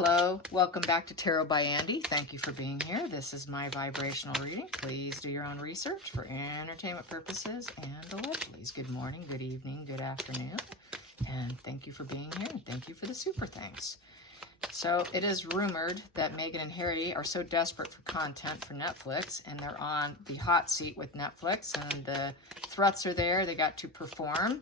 Hello, welcome back to Tarot by Andy. Thank you for being here. This is my vibrational reading. Please do your own research for entertainment purposes and allegedly. Good morning, good evening, good afternoon. And thank you for being here and thank you for the super thanks. So it is rumored that Meghan and Harry are so desperate for content for Netflix and they're on the hot seat with Netflix and the threats are there. They got to perform.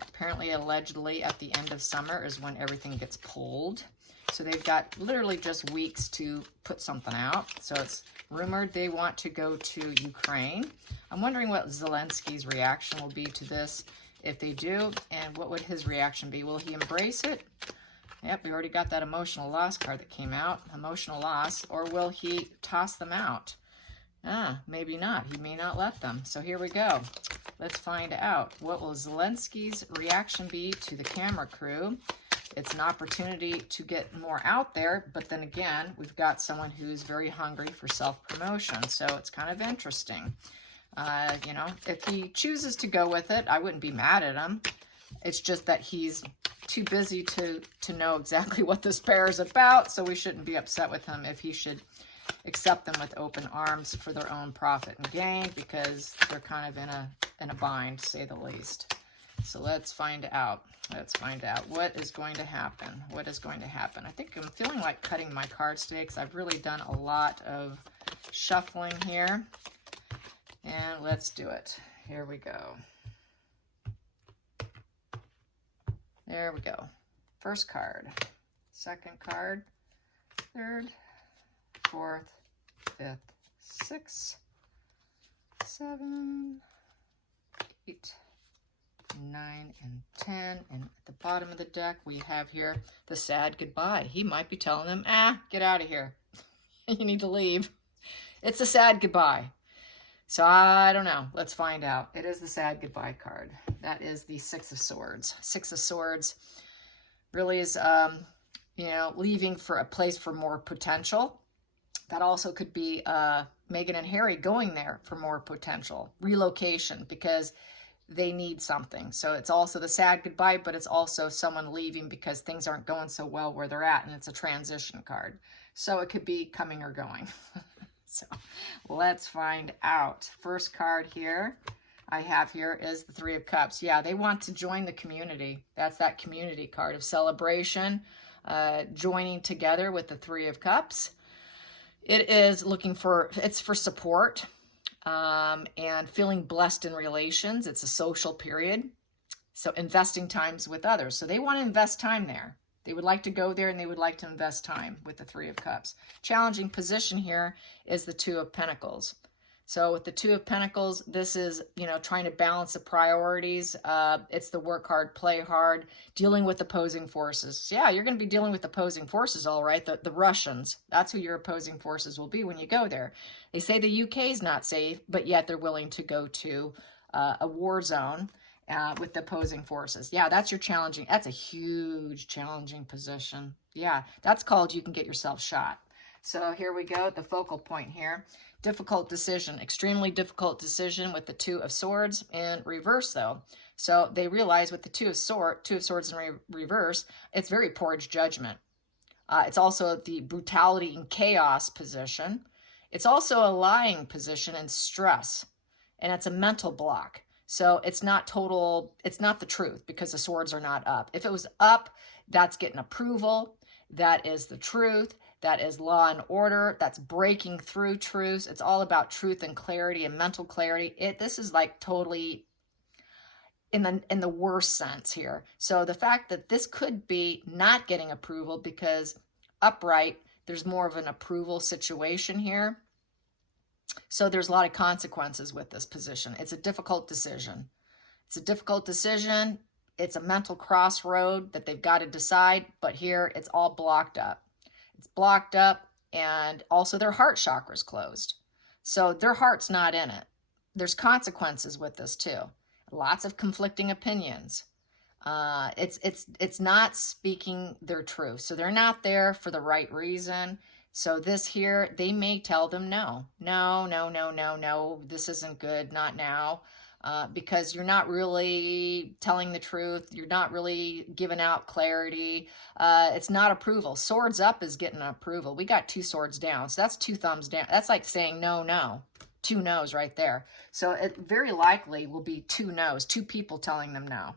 Apparently, allegedly, at the end of summer is when everything gets pulled. So they've got literally just weeks to put something out. So it's rumored they want to go to Ukraine. I'm wondering what Zelensky's reaction will be to this if they do, and what would his reaction be? Will he embrace it? Yep, we already got that emotional loss card that came out, emotional loss, or will he toss them out? Maybe not. He may not let them. So here we go. Let's find out. What will Zelensky's reaction be to the camera crew? It's an opportunity to get more out there, but then again, we've got someone who's very hungry for self-promotion, so it's kind of interesting. You know, if he chooses to go with it, I wouldn't be mad at him. It's just that he's too busy to know exactly what this pair is about, so we shouldn't be upset with him if he should accept them with open arms for their own profit and gain, because they're kind of in a bind, to say the least. So let's find out. Let's find out what is going to happen. What is going to happen? I think I'm feeling like cutting my cards today because I've really done a lot of shuffling here. And let's do it. Here we go. There we go. First card, second card, third, fourth, fifth, sixth, 7, 8, 9, and 10. And at the bottom of the deck, we have here the sad goodbye. He might be telling them, get out of here. You need to leave. It's a sad goodbye. So I don't know. Let's find out. It is the sad goodbye card. That is the Six of Swords. Six of Swords really is, you know, leaving for a place for more potential. That also could be Meghan and Harry going there for more potential. Relocation, because they need something. So it's also the sad goodbye, but it's also someone leaving because things aren't going so well where they're at, and it's a transition card. So it could be coming or going. So let's find out. First card here I have here is the Three of Cups. Yeah, they want to join the community. That's that community card of celebration, joining together with the Three of Cups. It is looking for, it's for support. And feeling blessed in relations. It's a social period. So investing times with others. So they want to invest time there. They would like to go there and they would like to invest time with the Three of Cups. Challenging position here is the Two of Pentacles. So with the Two of Pentacles, this is, you know, trying to balance the priorities. It's the work hard, play hard, dealing with opposing forces. Yeah, you're going to be dealing with opposing forces, all right. The Russians, that's who your opposing forces will be when you go there. They say the UK is not safe, but yet they're willing to go to a war zone with the opposing forces. Yeah, that's your challenging. That's a huge challenging position. Yeah, that's called you can get yourself shot. So here we go, the focal point here. Difficult decision, extremely difficult decision with the Two of Swords in reverse though. So they realize with the Two of Swords in reverse, it's very poor judgment. It's also the brutality and chaos position. It's also a lying position and stress, and it's a mental block. So it's not total, it's not the truth because the swords are not up. If it was up, that's getting approval. That is the truth. That is law and order. That's breaking through truths. It's all about truth and clarity and mental clarity. This is like totally in the worst sense here. So the fact that this could be not getting approval because upright, there's more of an approval situation here. So there's a lot of consequences with this position. It's a difficult decision. It's a difficult decision. It's a mental crossroad that they've got to decide, but here it's all blocked up. It's blocked up, and also their heart chakra is closed. So their heart's not in it. There's consequences with this too. Lots of conflicting opinions. It's not speaking their truth. So they're not there for the right reason. So this here, they may tell them no, this isn't good, not now. because you're not really telling the truth. You're not really giving out clarity. It's not approval. Swords up is getting approval. We got 2 swords down. So that's 2 thumbs down. That's like saying no, no. 2 no's right there. So it very likely will be 2 no's, 2 people telling them no.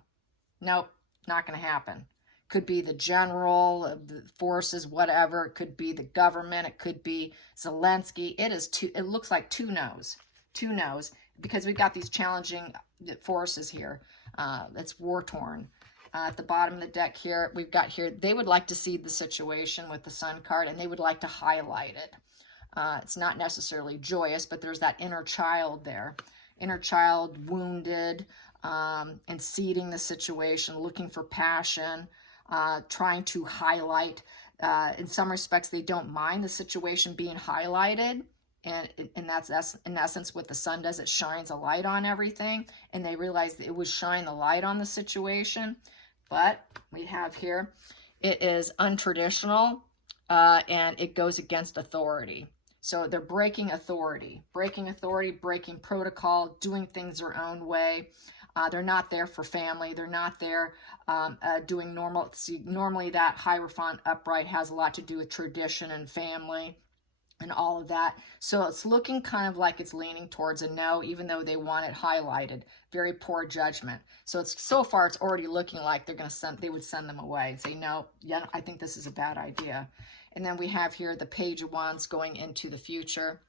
Nope, not going to happen. Could be the general, the forces, whatever. It could be the government. It could be Zelensky. It looks like 2 no's. 2 no's, because we've got these challenging forces here. It's war-torn. At the bottom of the deck here, we've got here, they would like to see the situation with the Sun card, and they would like to highlight it. It's not necessarily joyous, but there's that inner child there. Inner child wounded, and seeding the situation, looking for passion, trying to highlight. In some respects, they don't mind the situation being highlighted. And that's in essence what the sun does. It shines a light on everything, and they realize that it would shine the light on the situation. But we have here, it is untraditional, and it goes against authority. So they're breaking authority, breaking protocol, doing things their own way. They're not there for family. They're not there doing normal. See, normally that Hierophant upright has a lot to do with tradition and family and all of that. So it's looking kind of like it's leaning towards a no, even though they want it highlighted. Very poor judgment. So so far it's already looking like they would send them away and say, no, yeah, I think this is a bad idea. And then we have here the Page of Wands going into the future.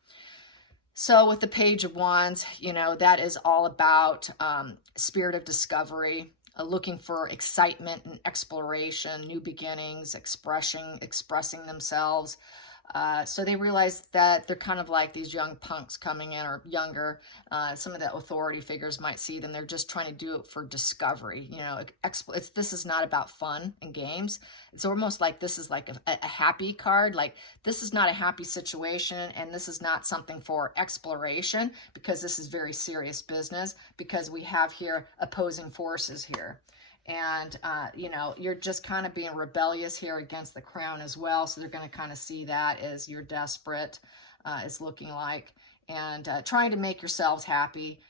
So with the Page of Wands, that is all about spirit of discovery, looking for excitement and exploration, new beginnings, expressing themselves. So they realize that they're kind of like these young punks coming in, or younger. Some of the authority figures might see them. They're just trying to do it for discovery. This is not about fun and games. It's almost like this is like a happy card. Like, this is not a happy situation, and this is not something for exploration, because this is very serious business, because we have here opposing forces here. And, you're just kind of being rebellious here against the crown as well. So they're going to kind of see that as you're desperate, it's looking like, and trying to make yourselves happy,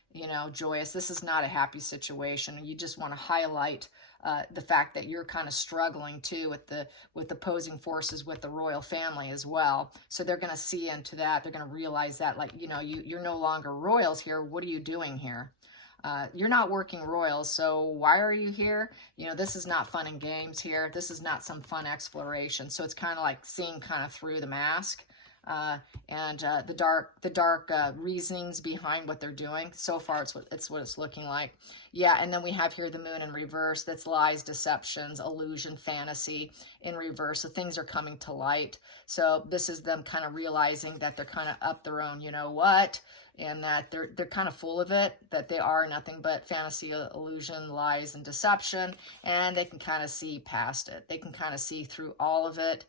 joyous. This is not a happy situation. You just want to highlight the fact that you're kind of struggling too with opposing forces with the royal family as well. So they're going to see into that. They're going to realize that, like, you're no longer royals here. What are you doing here? You're not working royals, so why are you here? This is not fun and games here. This is not some fun exploration. So it's kind of like seeing kind of through the mask, and the dark reasonings behind what they're doing. So far, it's what it's looking like. Yeah, and then we have here the moon in reverse. That's lies, deceptions, illusion, fantasy in reverse. So things are coming to light. So this is them kind of realizing that they're kind of up their own, and that they're kind of full of it, that they are nothing but fantasy, illusion, lies, and deception, and they can kind of see past it. They can kind of see through all of it,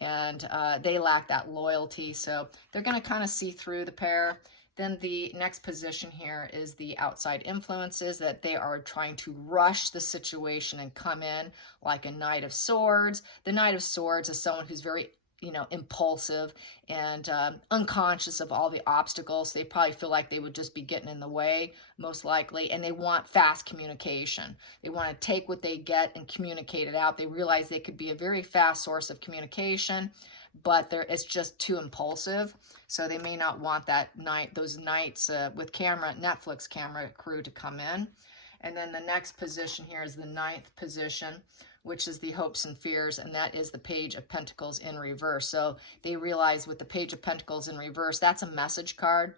and they lack that loyalty, so they're going to kind of see through the pair. Then the next position here is the outside influences, that they are trying to rush the situation and come in like a Knight of Swords. The Knight of Swords is someone who's very impulsive and unconscious of all the obstacles. They probably feel like they would just be getting in the way, most likely, and they want fast communication. They want to take what they get and communicate it out. They realize they could be a very fast source of communication, but it's just too impulsive. So they may not want those knights with Netflix camera crew to come in. And then the next position here is the 9th position, which is the hopes and fears, and that is the Page of Pentacles in reverse. So they realize with the Page of Pentacles in reverse, that's a message card,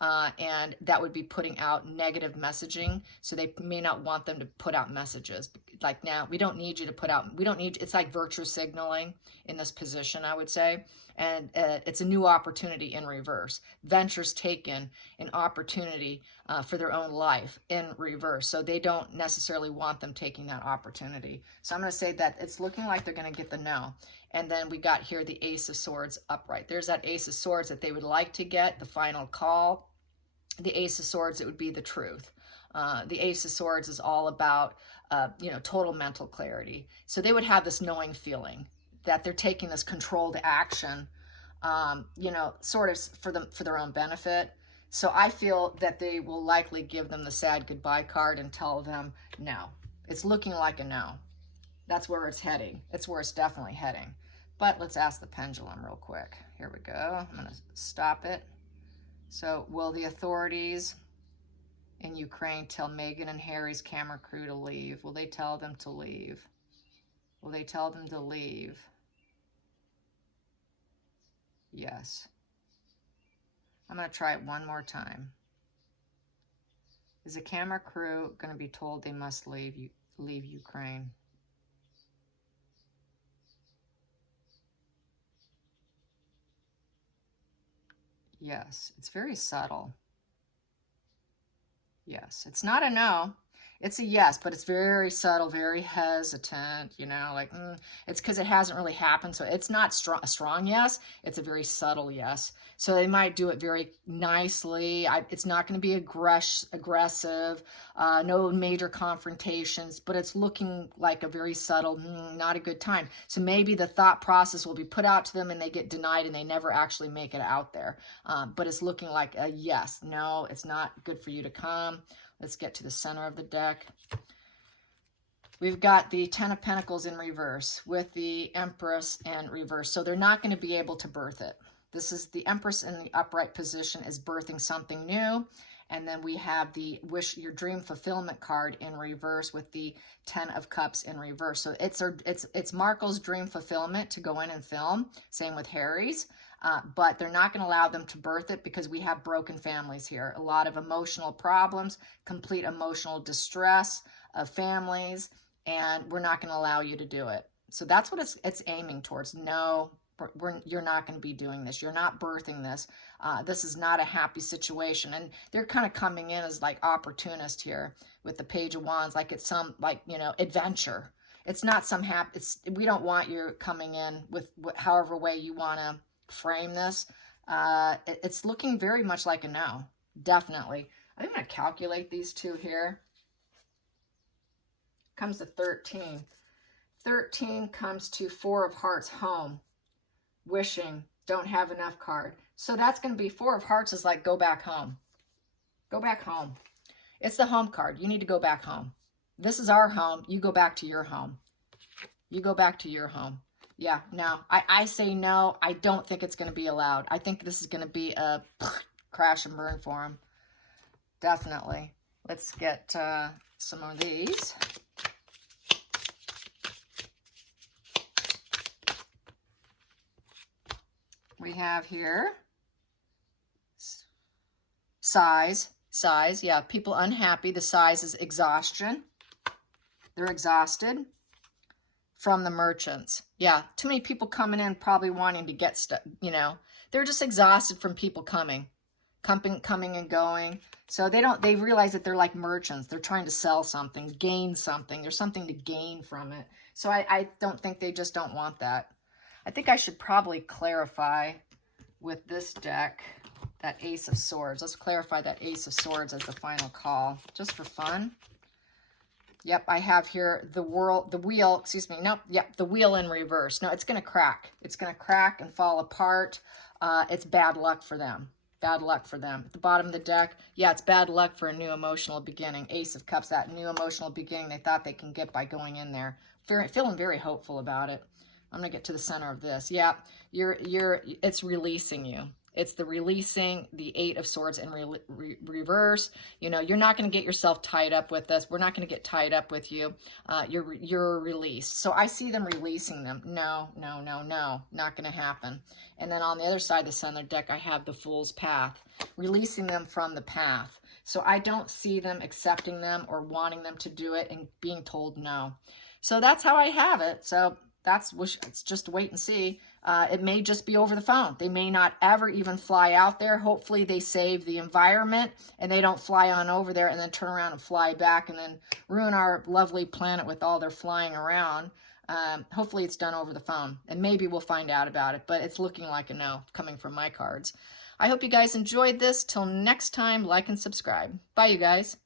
and that would be putting out negative messaging. So they may not want them to put out messages. Like, now, we don't need you to put out, it's like virtue signaling in this position, I would say. And it's a new opportunity in reverse. Ventures taken, an opportunity for their own life in reverse. So they don't necessarily want them taking that opportunity. So I'm going to say that it's looking like they're going to get the no. And then we got here the Ace of Swords upright. There's that Ace of Swords that they would like to get, the final call. The Ace of Swords, it would be the truth. The Ace of Swords is all about, total mental clarity. So they would have this knowing feeling that they're taking this controlled action, sort of for their own benefit. So I feel that they will likely give them the sad goodbye card and tell them no. It's looking like a no. That's where it's heading. It's where it's definitely heading. But let's ask the pendulum real quick. Here we go. I'm going to stop it. So will the authorities in Ukraine tell Meghan and Harry's camera crew to leave? Will they tell them to leave? Will they tell them to leave? Yes. I'm going to try it one more time. Is the camera crew going to be told they must leave Ukraine? Yes, it's very subtle. Yes, it's not a no. It's a yes, but it's very subtle, very hesitant, you know, like, it's because it hasn't really happened. So it's not a strong yes. It's a very subtle yes. So they might do it very nicely. It's not going to be aggressive, no major confrontations, but it's looking like a very subtle, not a good time. So maybe the thought process will be put out to them and they get denied and they never actually make it out there. But it's looking like a yes. No, it's not good for you to come. Let's get to the center of the deck. We've got the Ten of Pentacles in reverse with the Empress in reverse. So they're not going to be able to birth it. This is the Empress in the upright position is birthing something new. And then we have the Wish Your Dream Fulfillment card in reverse with the Ten of Cups in reverse. So it's Marco's dream fulfillment to go in and film. Same with Harry's. But they're not going to allow them to birth it because we have broken families here. A lot of emotional problems, complete emotional distress of families, and we're not going to allow you to do it. So that's what it's aiming towards. No, you're not going to be doing this. You're not birthing this. This is not a happy situation. And they're kind of coming in as like opportunist here with the Page of Wands, like it's some adventure. It's not some happy. We don't want you coming in with however way you want to frame this. It's looking very much like a no. Definitely. I'm going to calculate these two here. Comes to 13. 13 comes to Four of Hearts, home. Wishing, don't have enough card. So that's going to be Four of Hearts is like go back home. Go back home. It's the home card. You need to go back home. This is our home. You go back to your home. You go back to your home. Yeah, no, I say no. I don't think it's going to be allowed. I think this is going to be a crash and burn for them. Definitely. Let's get some of these. We have here size. Yeah, people unhappy. The size is exhaustion. They're exhausted. From the merchants. Yeah, too many people coming in probably wanting to get stuff, They're just exhausted from people coming and going. So they realize that they're like merchants. They're trying to sell something, gain something. There's something to gain from it. So I don't think they just don't want that. I think I should probably clarify with this deck that Ace of Swords. Let's clarify that Ace of Swords as the final call, just for fun. Yep, I have here the wheel, excuse me, nope, yep, the wheel in reverse. No, it's going to crack. It's going to crack and fall apart. It's bad luck for them. Bad luck for them. At the bottom of the deck, yeah, it's bad luck for a new emotional beginning. Ace of Cups, that new emotional beginning they thought they can get by going in there. Feeling very hopeful about it. I'm going to get to the center of this. Yeah, it's releasing you. It's the releasing, the Eight of Swords in reverse. You're not going to get yourself tied up with this. We're not going to get tied up with you. You're released. So I see them releasing them. No, not going to happen. And then on the other side of the center deck, I have the Fool's Path, releasing them from the path. So I don't see them accepting them or wanting them to do it and being told no. So that's how I have it. So it's just wait and see. It may just be over the phone. They may not ever even fly out there. Hopefully they save the environment and they don't fly on over there and then turn around and fly back and then ruin our lovely planet with all their flying around. Hopefully it's done over the phone and maybe we'll find out about it, but it's looking like a no coming from my cards. I hope you guys enjoyed this. Till next time, like and subscribe. Bye, you guys.